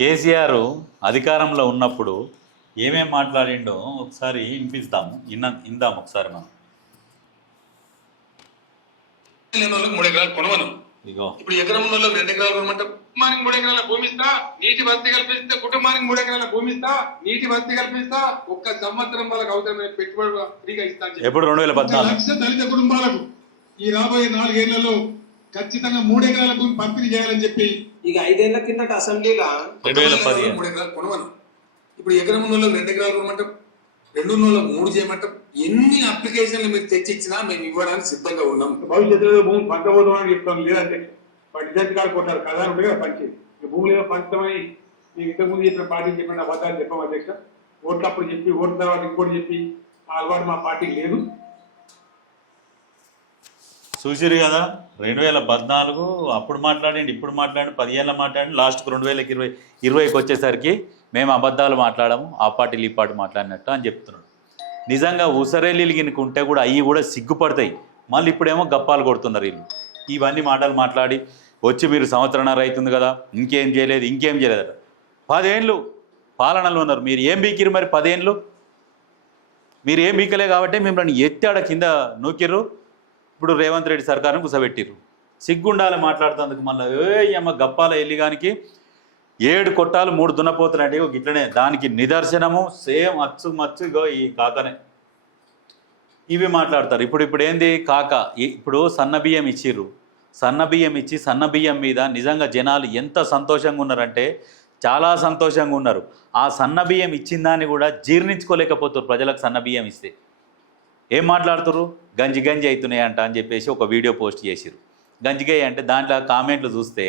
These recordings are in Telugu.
కేసీఆర్ అధికారంలో ఉన్నప్పుడు ఏమేం మాట్లాడిండో ఒకసారి వినిపిస్తాము. ఇందాం ఒకసారి మనం. లేని వాళ్ళకి 3 ఎకరాలు కొనవను. ఇగో ఇప్పుడు ఎకరం ఉన్న వాళ్ళకి 2 ఎకరాలు కొనమంటే కుటుంబానికి 3 ఎకరాల భూమి ఇస్తా, నీటి వసతి కల్పిస్తే కుటుంబానికి 3 ఎకరాల భూమి ఇస్తా, నీటి వసతి కల్పిస్తా, ఒక్క సంవత్సరం వాళ్ళకి అవసరమైన పెట్టుబడి ఫ్రీగా ఇస్తా. ఎప్పుడు 2014 లక్ష దళిత కుటుంబాలకు ఈ రాబోయే 4 ఏళ్లలో ఖచ్చితంగా 3 ఎకరాల భూమి పంపిణీ చేయాలని చెప్పి ఇక 5 ఏళ్ల కిందట అసెంబ్లీలో 2015 3 ఎకరాలు కొనవను. ఇప్పుడు ఎకరం ఉన్న వాళ్ళకి 2 ఎకరాలు కొనమంటే 2 ఉన్న వాళ్ళకి 3 చేయమంటే ఎన్ని అప్లికేషన్లు మీరు తెచ్చిచ్చినా మేము ఇవ్వడానికి సిద్ధంగా ఉన్నాం. భవిష్యత్తులో భూమి పంచబోదాం అని చెప్తాం. లేదంటే డిజైన్ కాలు కొట్టారు కదా ఉంటే కదా పంచి భూములు ఏమో పంచమని మీకు ఇంతకుముందు చెప్పిన పార్టీ చెప్పిన అబద్ధాలు చెప్పాం అధ్యక్ష. ఓట్లప్పుడు చెప్పి ఓట్ల తర్వాత ఇంకోటి చెప్పి ఆ అలవాటు మా పార్టీకి లేదు. చూసిరు కదా 2014 అప్పుడు మాట్లాడండి, ఇప్పుడు మాట్లాడండి, 10 ఏళ్ళ మాట్లాడండి, లాస్ట్కు 2020కి వచ్చేసరికి మేము అబద్ధాలు మాట్లాడము, ఆ పార్టీలు ఈ పార్టీ మాట్లాడినట్టు అని చెప్తున్నాడు. నిజంగా ఉసరేళ్ళు గినుకుంటే కూడా అవి కూడా సిగ్గుపడతాయి. మళ్ళీ ఇప్పుడేమో గప్పాలు కొడుతున్నారు వీళ్ళు. ఇవన్నీ మాటలు మాట్లాడి వచ్చి మీరు సంవత్సరన్నర అవుతుంది కదా ఇంకేం చేయలేదు 10 ఏళ్ళు పాలనలో ఉన్నారు. మీరు ఏం బీకిరు మరి 10 ఏళ్ళు? మీరు ఏం బీకలే కాబట్టి మిమ్మల్ని ఎత్తాడ కింద నూకిర్రు. ఇప్పుడు రేవంత్ రెడ్డి సర్కారును కుసబెట్టిర్రు. సిగ్గుండాలి మాట్లాడుతందుకు. మళ్ళీ అమ్మ గప్పాల ఎల్లిగానికి 7 కొట్టాలు 3 దున్నపోతులు అంటే గిట్లనే దానికి నిదర్శనము సేమ్ అచ్చు మచ్చు ఇగో ఈ కాకనే. ఇవి మాట్లాడతారు. ఇప్పుడు ఏంది కాక ఇప్పుడు సన్నబియ్యం ఇచ్చిర్రు. సన్నబియ్యం ఇచ్చి సన్నబియ్యం మీద నిజంగా జనాలు ఎంత సంతోషంగా ఉన్నారంటే చాలా సంతోషంగా ఉన్నారు. ఆ సన్నబియ్యం ఇచ్చిన దాన్ని కూడా జీర్ణించుకోలేకపోతారు ప్రజలకు. సన్నబియ్యం ఇస్తే ఏం మాట్లాడుతున్నారు? గంజి అవుతున్నాయి అంట అని చెప్పేసి ఒక వీడియో పోస్ట్ చేసిరు. గంజిగయ్య అంటే దాంట్లో కామెంట్లు చూస్తే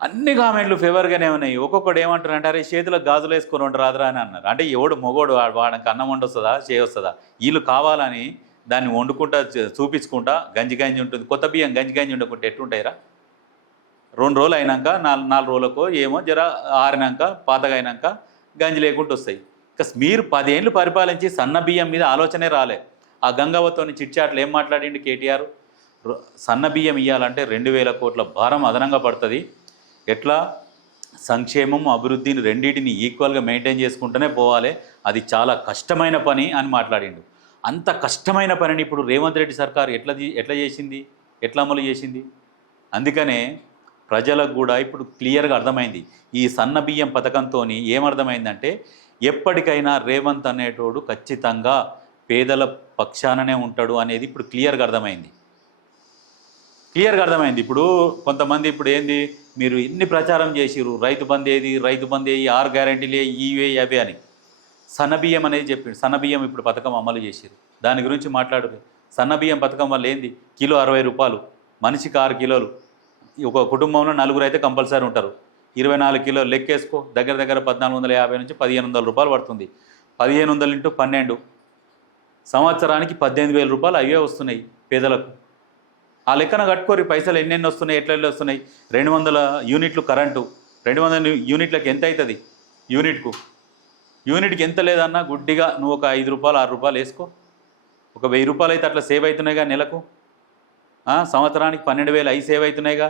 అన్ని కామెంట్లు ఫేవర్గానే ఉన్నాయి. ఒక్కొక్కడు ఏమంటారు అంటే అరే చేతులకు గాజులు వేసుకొని ఉండరాదురా అని అన్నారు. అంటే ఎవడు మొగోడు వాడికి అన్నం వండొస్తుందా చేయొస్తుందా? వీళ్ళు కావాలని దాన్ని వండుకుంటా చూపించుకుంటా గంజి ఉంటుంది. కొత్త బియ్యం గంజి ఉండకుంటే ఎట్లుంటాయిరా? 2 రోజులు అయినాక 4 రోజులకు ఏమో జర ఆరినాక పాతగా అయినాక గంజి లేకుండా వస్తాయి. మీరు 10 ఏళ్ళు పరిపాలించి సన్న బియ్యం మీద ఆలోచనే రాలే. ఆ గంగవ్వతోని చిట్చాట్లు ఏం మాట్లాడిండు కేటీఆర్? సన్న బియ్యం ఇవ్వాలంటే 2000 కోట్ల భారం అదనంగా పడుతుంది. ఎట్లా? సంక్షేమం అభివృద్ధిని రెండింటిని ఈక్వల్గా మెయింటైన్ చేసుకుంటూనే పోవాలి, అది చాలా కష్టమైన పని అని మాట్లాడిండు. అంత కష్టమైన పనిని ఇప్పుడు రేవంత్ రెడ్డి సర్కారు ఎట్లా చేసింది, ఎట్లా అమలు చేసింది? అందుకనే ప్రజలకు కూడా ఇప్పుడు క్లియర్గా అర్థమైంది. ఈ సన్న బియ్యం పథకంతో ఏమర్థమైందంటే ఎప్పటికైనా రేవంత్ అనేటోడు ఖచ్చితంగా పేదల పక్షాననే ఉంటాడు అనేది ఇప్పుడు క్లియర్గా అర్థమైంది. ఇప్పుడు కొంతమంది ఇప్పుడు ఏంది మీరు ఎన్ని ప్రచారం చేసిరు, రైతు బంద్ ఏది, రైతు బంద్ ఏ 6 గ్యారెంటీలే ఇవే అవే అని. సన్నబియ్యం అనేది చెప్పిండు. సన్నబియ్యం ఇప్పుడు పథకం అమలు చేసిరు. దాని గురించి మాట్లాడరు. సన్నబియ్యం పథకం వల్ల ఏంది? కిలో 60 రూపాయలు, మనిషికి 6 కిలోలు. ఒక కుటుంబంలో 4 అయితే కంపల్సరీ ఉంటారు. 24 కిలోలు లెక్కేసుకో, దగ్గర 1450 నుంచి 1500 రూపాయలు పడుతుంది. 1500 ఇంటూ 12 సంవత్సరానికి 18,000 రూపాయలు అవే వస్తున్నాయి పేదలకు. ఆ లెక్కన కట్టుకోరి పైసలు ఎన్నెన్ని వస్తున్నాయి, ఎట్లా వస్తున్నాయి. 200 యూనిట్లు కరెంటు, 200 యూనిట్లకు ఎంత అవుతుంది? యూనిట్కి ఎంత లేదన్నా గుడ్డిగా నువ్వు ఒక 5 రూపాయలు 6 రూపాయలు వేసుకో. ఒక 1000 రూపాయలు అయితే అట్లా సేవ్ అవుతున్నాయిగా నెలకు. సంవత్సరానికి 12,000 అవి సేవ్ అవుతున్నాయిగా.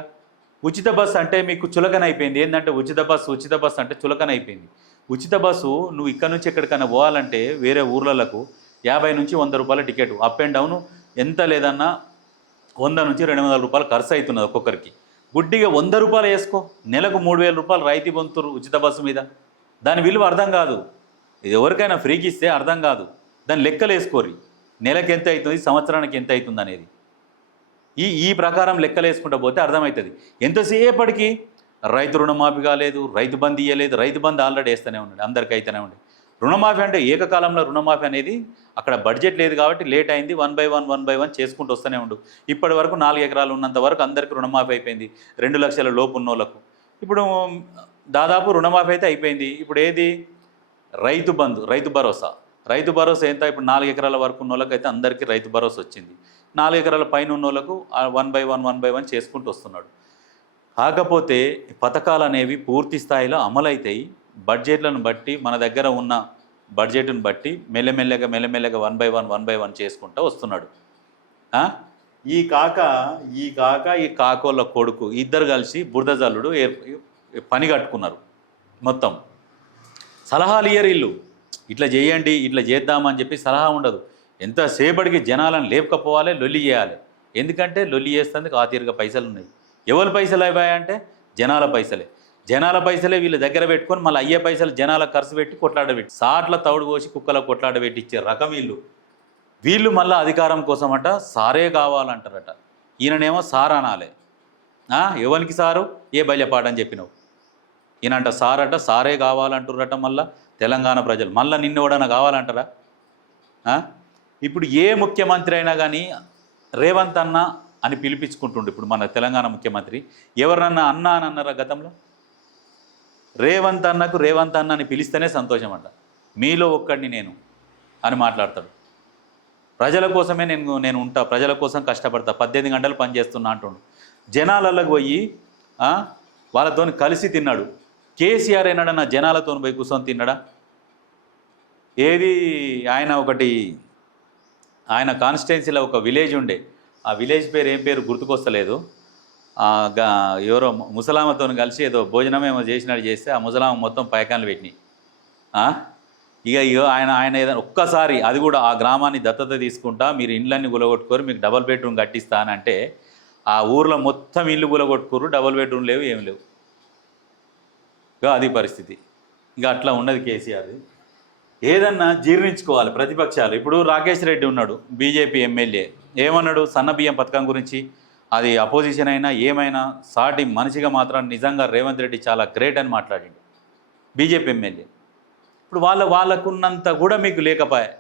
ఉచిత బస్సు అంటే మీకు చులకన అయిపోయింది. ఏంటంటే ఉచిత బస్సు అంటే చులకన అయిపోయింది. ఉచిత బస్సు నువ్వు ఇక్కడ నుంచి ఎక్కడికైనా పోవాలంటే వేరే ఊర్లకు 50 నుంచి 100 రూపాయల టికెట్, అప్ అండ్ డౌన్ ఎంత లేదన్నా 100 నుంచి 200 రూపాయలు ఖర్చు అవుతున్నది ఒక్కొక్కరికి. గుడ్డిగా 100 రూపాయలు వేసుకో, నెలకు 3,000 రూపాయలు రైతు పొందుతురు ఉచిత బస్సు మీద. దాని విలువ అర్థం కాదు. ఎవరికైనా ఫ్రీకి ఇస్తే అర్థం కాదు. దాని లెక్కలు వేసుకోరి, నెలకు ఎంత అవుతుంది, సంవత్సరానికి ఎంత అవుతుంది అనేది. ఈ ప్రకారం లెక్కలు వేసుకుంటూ పోతే అర్థమవుతుంది. ఎంతసేపటికి రైతు రుణమాఫీ కాలేదు, రైతు బంద్ ఇవ్వలేదు. రైతు బంద్ ఆల్రెడీ వేస్తూనే ఉన్నాడు, అందరికీ అయితేనే ఉండే. రుణమాఫీ అంటే ఏకకాలంలో రుణమాఫీ అనేది అక్కడ బడ్జెట్ లేదు కాబట్టి లేట్ అయింది. 1 by 1 చేసుకుంటూ వస్తూనే ఉండు. ఇప్పటి వరకు 4 ఎకరాలు ఉన్నంత వరకు అందరికీ రుణమాఫీ అయిపోయింది. 2 లక్షల లోపు ఉన్న వాళ్ళకు ఇప్పుడు దాదాపు రుణమాఫీ అయితే అయిపోయింది. ఇప్పుడు ఏది? రైతు బంధు, రైతు భరోసా ఎంత? ఇప్పుడు 4 ఎకరాల వరకు ఉన్న వాళ్ళకి అయితే అందరికీ రైతు భరోసా వచ్చింది. 4 ఎకరాల పైన ఉన్న వాళ్ళకు 1 by 1 చేసుకుంటూ వస్తున్నాడు. కాకపోతే పథకాలు అనేవి పూర్తి స్థాయిలో అమలవుతాయి. బడ్జెట్లను బట్టి మన దగ్గర ఉన్న బడ్జెట్ను బట్టి మెల్లమెల్లగా 1 by 1 చేసుకుంటూ వస్తున్నాడు. ఈ కాకోళ్ళ కొడుకు ఇద్దరు కలిసి బురద జల్లుడు పని కట్టుకున్నారు. మొత్తం సలహాలు ఇయ్యరు ఇల్లు, ఇట్లా చేయండి ఇట్లా చేద్దామని చెప్పి సలహా ఉండదు. ఎంతసేపటికి జనాలను లేపకపోవాలి, లొల్లి చేయాలి. ఎందుకంటే లొల్లి చేస్తేందుకు ఆ తీరుగా పైసలు ఉన్నాయి. ఎవరి పైసలు అయ్యాయంటే జనాల పైసలే. జనాల పైసలే వీళ్ళ దగ్గర పెట్టుకొని మళ్ళీ అయ్యే పైసలు జనాలకు ఖర్చు పెట్టి కొట్లాడబెట్టి సాట్ల తౌడు పోసి కుక్కల కొట్లాడబెట్టి ఇచ్చే రకం వీళ్ళు మళ్ళీ అధికారం కోసం అట సారే కావాలంటారట. ఈయననేమో సార్ అనాలి. ఎవరికి సారు? ఏ బల్యపాడని చెప్పినావు. ఈయనంట సార్ అట సారే కావాలంటుర్రట. మళ్ళీ తెలంగాణ ప్రజలు మళ్ళీ నిన్ను ఎవడన్నా కావాలంటారా? ఇప్పుడు ఏ ముఖ్యమంత్రి అయినా కానీ రేవంత్ అన్న అని పిలిపించుకుంటుండు. ఇప్పుడు మన తెలంగాణ ముఖ్యమంత్రి ఎవరినన్నా అన్న అని అన్నారా గతంలో? రేవంత్ అన్నకు రేవంత్ అన్న అని పిలిస్తేనే సంతోషం అంట. మీలో ఒక్కడిని నేను అని మాట్లాడతాడు. ప్రజల కోసమే నేను ఉంటా, ప్రజల కోసం కష్టపడతా, 18 గంటలు పనిచేస్తున్నా అంటుండు. జనాలకు పోయి వాళ్ళతో కలిసి తిన్నాడు. కేసీఆర్ ఏనాడన్నా జనాలతో పోయి కూర్చొని తిన్నాడా? ఏది ఆయన కాన్స్టిట్యున్సీలో ఒక విలేజ్ ఉండే, ఆ విలేజ్ పేరు ఏం పేరు గుర్తుకొస్తలేదు. ఎవరో ముసలామతో కలిసి ఏదో భోజనం ఏమో చేసినట్టు చేస్తే ఆ ముసలామ మొత్తం పైకాన్లు పెట్టినాయి. ఇక ఆయన ఏదైనా ఒక్కసారి అది కూడా ఆ గ్రామాన్ని దత్తత తీసుకుంటా, మీరు ఇండ్లన్నీ గులగొట్టుకోరు, మీకు డబల్ బెడ్రూమ్ కట్టిస్తా అని అంటే ఆ ఊర్లో మొత్తం ఇల్లు గులగొట్టుకోరు, డబల్ బెడ్రూమ్ లేవు, ఏం లేవు. ఇక అది పరిస్థితి. ఇక అట్లా ఉన్నది కేసీఆర్. ఏదన్నా జీర్ణించుకోవాలి ప్రతిపక్షాలు. ఇప్పుడు రాకేష్ రెడ్డి ఉన్నాడు, బీజేపీ ఎమ్మెల్యే, ఏమన్నాడు? సన్నబియ్యం పథకం గురించి. అది అపోజిషన్ అయినా ఏమైనా సాటి మనిషిగా మాత్రం నిజంగా రేవంత్ రెడ్డి చాలా గ్రేట్ అని మాట్లాడిండు బీజేపీ ఎమ్మెల్యే. ఇప్పుడు వాళ్ళకున్నంత కూడా మీకు లేకపోయా.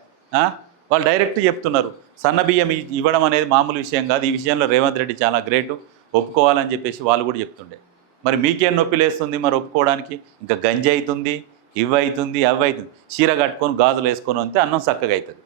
వాళ్ళు డైరెక్ట్ చెప్తున్నారు సన్నబియ్యం ఇవ్వడం అనేది మామూలు విషయం కాదు, ఈ విషయంలో రేవంత్ రెడ్డి చాలా గ్రేటు, ఒప్పుకోవాలని చెప్పేసి వాళ్ళు కూడా చెప్తుండే. మరి మీకేం నొప్పి లేస్తుంది మరి ఒప్పుకోవడానికి? ఇంకా గంజి అవుతుంది, ఇవి అవుతుంది, అవి అవుతుంది. చీర కట్టుకొని గాజులు వేసుకొని అంతే అన్నం చక్కగా అవుతుంది.